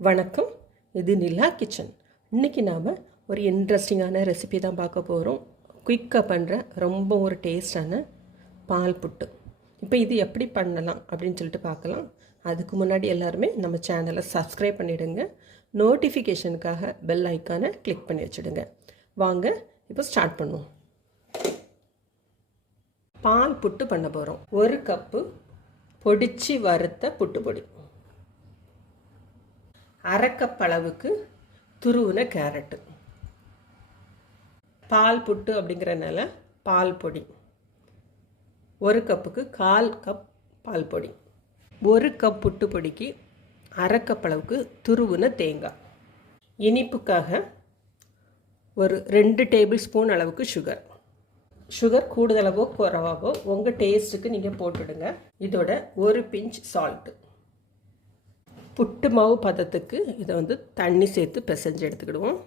வணக்கம், இது நிலா கிச்சன். இன்றைக்கி நாம் ஒரு இன்ட்ரெஸ்டிங்கான ரெசிபி தான் பார்க்க போகிறோம். குயிக்காக பண்ணுற ரொம்ப ஒரு டேஸ்டான பால் புட்டு. இப்போ இது எப்படி பண்ணலாம் அப்படின்னு சொல்லிட்டு பார்க்கலாம். அதுக்கு முன்னாடி எல்லாருமே நம்ம சேனலை சப்ஸ்கிரைப் பண்ணிவிடுங்க. நோட்டிஃபிகேஷனுக்காக பெல் ஐக்கானை கிளிக் பண்ணி வச்சுடுங்க. வாங்க இப்போ ஸ்டார்ட் பண்ணுவோம். பால் புட்டு பண்ண போகிறோம். 1 கப்பு பொடிச்சு வறுத்த புட்டு பொடி, 1/2 கப் அளவுக்கு துருவின கேரட்டு, பால் புட்டு அப்படிங்கிறனால பால் பொடி 1 கப்புக்கு 1/4 கப் பால் பொடி, 1 கப் புட்டு பொடிக்கு 1/2 கப் அளவுக்கு துருவின தேங்காய், இனிப்புக்காக ஒரு 2 டேபிள் ஸ்பூன் அளவுக்கு சுகர் கூடுதலவோ குறைவாவோ உங்கள் டேஸ்ட்டுக்கு நீங்கள் போட்டுடுங்க. இதோட 1 பிஞ்ச் சால்ட்டு. புட்டு மாவு பதத்துக்கு இதை தண்ணி சேர்த்து பிசைஞ்சு எடுத்துக்கிடுவோம்.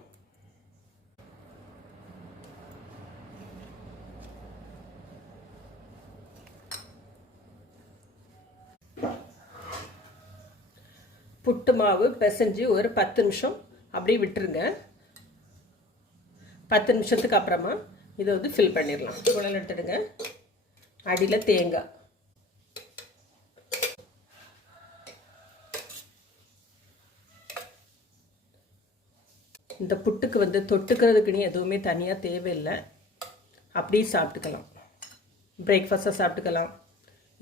புட்டு மாவு பிசைஞ்சு ஒரு 10 நிமிஷம் அப்படியே விட்டுருங்க. 10 நிமிஷத்துக்கு அப்புறமா இதை ஃபில் பண்ணிடலாம். குழல் எடுத்துடுங்க. அடியில் தேங்காய், இந்த புட்டுக்கு தொட்டுக்கிறதுக்குன்னு எதுவுமே தனியாக தேவையில்லை. அப்படியே சாப்பிட்டுக்கலாம். பிரேக்ஃபாஸ்ட்டாக சாப்பிட்டுக்கலாம்,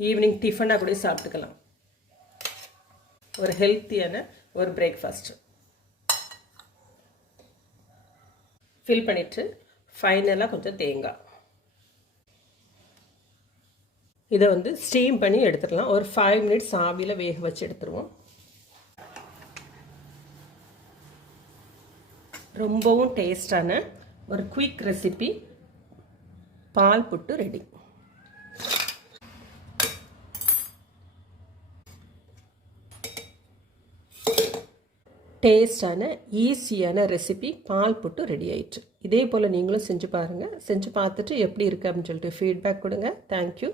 ஈவினிங் டிஃபனாக கூட சாப்பிட்டுக்கலாம். ஒரு ஹெல்த்தியான ஒரு பிரேக்ஃபாஸ்ட். ஃபில் பண்ணிவிட்டு ஃபைனலாக கொஞ்சம் தேங்காய். இதை ஸ்டீம் பண்ணி எடுத்துடலாம். ஒரு 5 மினிட்ஸ் ஆவியில் வேக வச்சு எடுத்துருவோம். ரொம்பவும் டேஸ்டான ஒரு குயிக் ரெசிபி பால் புட்டு ரெடி. டேஸ்டான ஈஸியான ரெசிபி பால் புட்டு ரெடி ஆயிடுச்சு. இதே போல் நீங்களும் செஞ்சு பாருங்கள். செஞ்சு பார்த்துட்டு எப்படி இருக்குது அப்படின்னு சொல்லிட்டு ஃபீட்பேக் கொடுங்க. தேங்க்யூ.